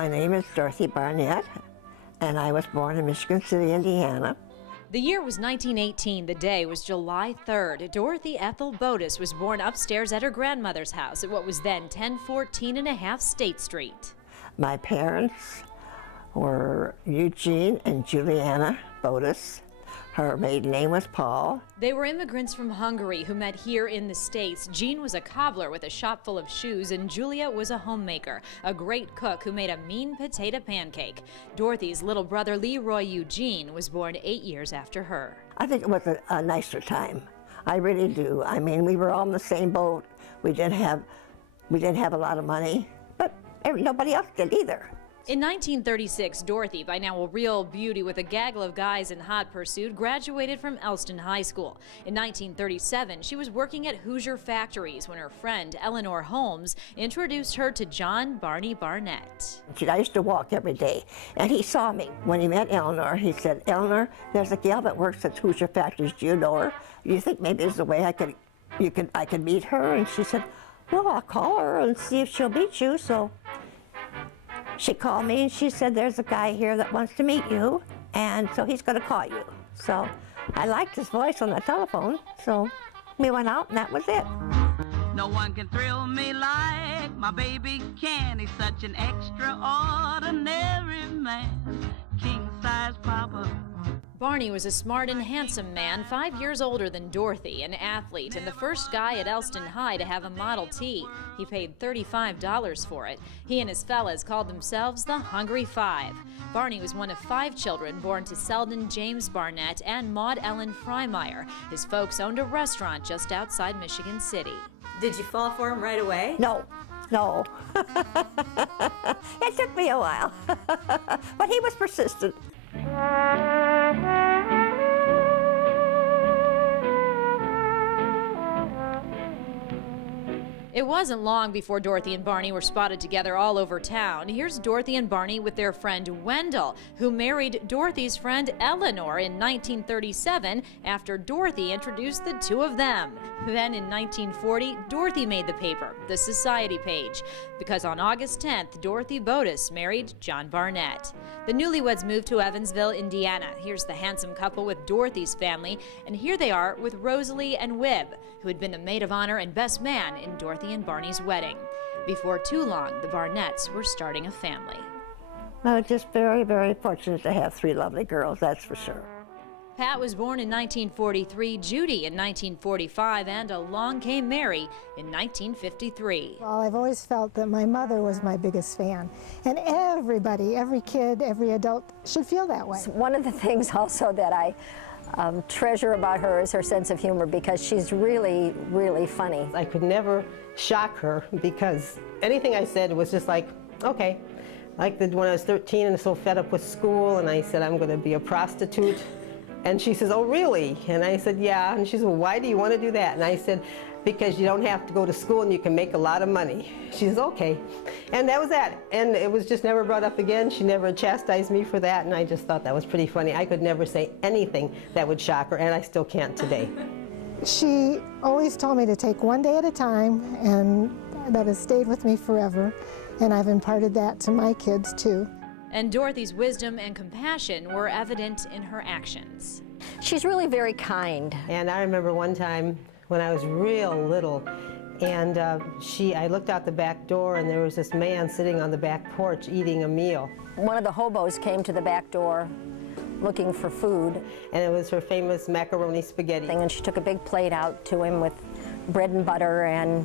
My name is Dorothy Barnett, and I was born in Michigan City, Indiana. The year was 1918. The day was July 3rd. Dorothy Ethel Botus was born upstairs at her grandmother's house at what was then 1014 and a half State Street. My parents were Eugene and Juliana Botus. Her maiden name was Paul. They were immigrants from Hungary who met here in the States. Jean was a cobbler with a shop full of shoes, and Julia was a homemaker, a great cook who made a mean potato pancake. Dorothy's little brother Leroy Eugene was born 8 years after her. I think it was a nicer time. I really do. I mean, we were all in the same boat. We didn't have a lot of money, but nobody else did either. In 1936, Dorothy, by now a real beauty with a gaggle of guys in hot pursuit, graduated from Elston High School. In 1937, she was working at Hoosier Factories when her friend Eleanor Holmes introduced her to John Barney Barnett. I used to walk every day, and he saw me. When he met Eleanor, he said, "Eleanor, there's a gal that works at Hoosier Factories. Do you know her? Do you think maybe there's a way I could meet her?" And she said, "Well, I'll call her and see if she'll meet you." So she called me and she said, "There's a guy here that wants to meet you, and so he's going to call you." So I liked his voice on the telephone, so we went out and that was it. No one can thrill me like my baby can. He's such an extraordinary man, king-size papa. Barney was a smart and handsome man, 5 years older than Dorothy, an athlete, and the first guy at Elston High to have a Model T. He paid $35 for it. He and his fellas called themselves the Hungry Five. Barney was one of 5 children born to Selden James Barnett and Maud Ellen Freimeyer. His folks owned a restaurant just outside Michigan City. Did you fall for him right away? No. It took me a while, but he was persistent. It wasn't long before Dorothy and Barney were spotted together all over town. Here's Dorothy and Barney with their friend Wendell, who married Dorothy's friend Eleanor in 1937 after Dorothy introduced the two of them. Then in 1940, Dorothy made the paper, the society page, because on August 10th, Dorothy Botus married John Barnett. The newlyweds moved to Evansville, Indiana. Here's the handsome couple with Dorothy's family, and here they are with Rosalie and Wib, who had been the maid of honor and best man in Dorothy and Barney's wedding. Before too long, the Barnetts were starting a family. I was just very, very fortunate to have 3 lovely girls, that's for sure. Pat was born in 1943, Judy in 1945, and along came Mary in 1953. Well, I've always felt that my mother was my biggest fan, and everybody, every kid, every adult should feel that way. One of the things also that I treasure about her is her sense of humor, because she's really, really funny. I could never shock her because anything I said was just like, okay. Like when I was 13 and so fed up with school, and I said, I'm going to be a prostitute. And she says, "Oh, really?" And I said, "Yeah." And she said, "Well, why do you want to do that?" And I said, "Because you don't have to go to school and you can make a lot of money." She says, "Okay." And that was that. And it was just never brought up again. She never chastised me for that, and I just thought that was pretty funny. I could never say anything that would shock her, and I still can't today. She always told me to take one day at a time, and that has stayed with me forever. And I've imparted that to my kids, too. And Dorothy's wisdom and compassion were evident in her actions. She's really very kind. And I remember one time when I was real little, and I looked out the back door, and there was this man sitting on the back porch eating a meal. One of the hobos came to the back door looking for food. And it was her famous macaroni spaghetti. And she took a big plate out to him with bread and butter, and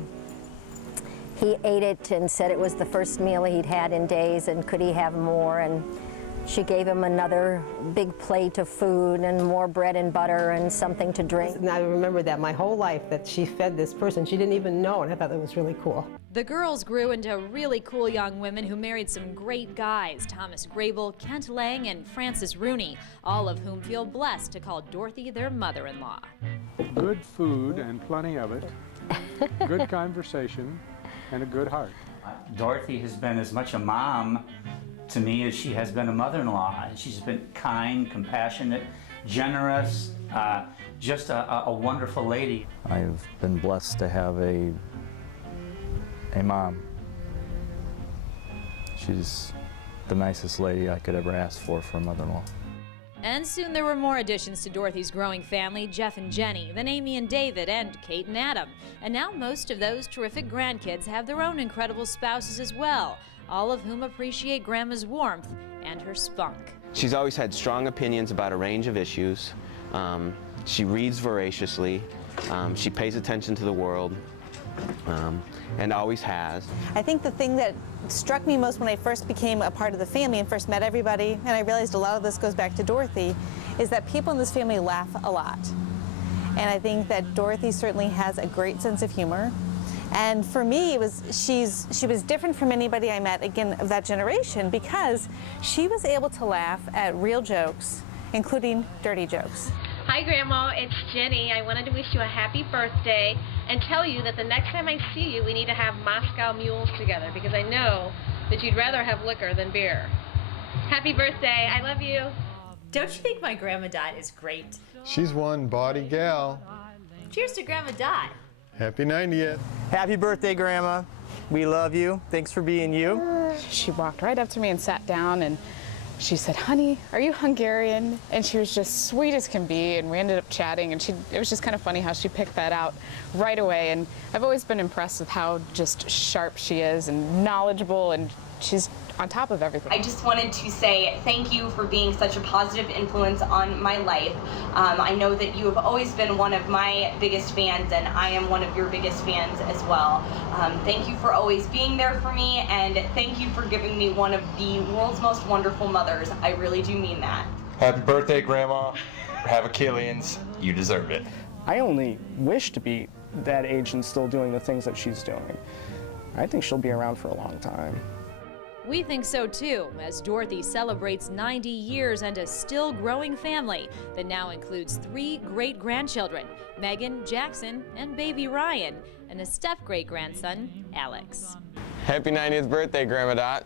he ate it and said it was the first meal he'd had in days, and could he have more. And she gave him another big plate of food and more bread and butter and something to drink. And I remember that my whole life, that she fed this person she didn't even know, and I thought that was really cool. The girls grew into really cool young women who married some great guys, Thomas Grable, Kent Lang, and Francis Rooney, all of whom feel blessed to call Dorothy their mother-in-law. Good food and plenty of it, good conversation, and a good heart. Dorothy has been as much a mom to me as she has been a mother-in-law. She's been kind, compassionate, generous, just a wonderful lady. I've been blessed to have a mom. She's the nicest lady I could ever ask for a mother-in-law. And soon there were more additions to Dorothy's growing family, Jeff and Jenny, then Amy and David, and Kate and Adam. And now most of those terrific grandkids have their own incredible spouses as well, all of whom appreciate Grandma's warmth and her spunk. She's always had strong opinions about a range of issues. She reads voraciously. She pays attention to the world, and always has. I think the thing that struck me most when I first became a part of the family and first met everybody, and I realized a lot of this goes back to Dorothy, is that people in this family laugh a lot. And I think that Dorothy certainly has a great sense of humor. And for me, she was different from anybody I met, again, of that generation, because she was able to laugh at real jokes, including dirty jokes. Hi, Grandma. It's Jenny. I wanted to wish you a happy birthday and tell you that the next time I see you, we need to have Moscow mules together, because I know that you'd rather have liquor than beer. Happy birthday. I love you. Don't you think my Grandma Dot is great? She's one body gal. Cheers to Grandma Dot. Happy 90th. Happy birthday, Grandma. We love you. Thanks for being you. She walked right up to me and sat down, and she said, "Honey, are you Hungarian?" And she was just sweet as can be, and we ended up chatting, and it was just kind of funny how she picked that out right away. And I've always been impressed with how just sharp she is and knowledgeable, and she's on top of everything. I just wanted to say thank you for being such a positive influence on my life. I know that you have always been one of my biggest fans, and I am one of your biggest fans as well. Thank you for always being there for me, and thank you for giving me one of the world's most wonderful mothers. I really do mean that. Happy birthday, Grandma. Have a Killians. You deserve it. I only wish to be that age and still doing the things that she's doing. I think she'll be around for a long time. We think so too, as Dorothy celebrates 90 years and a still growing family that now includes 3 great-grandchildren, Megan, Jackson, and baby Ryan, and a step-great-grandson, Alex. Happy 90th birthday, Grandma Dot.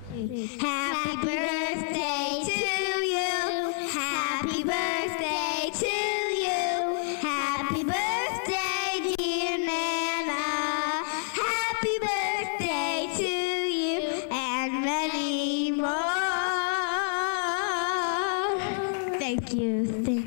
Happy birthday to you. Happy birthday to you. Happy birthday, dear Nana. Happy birthday to you and many more. Thank you.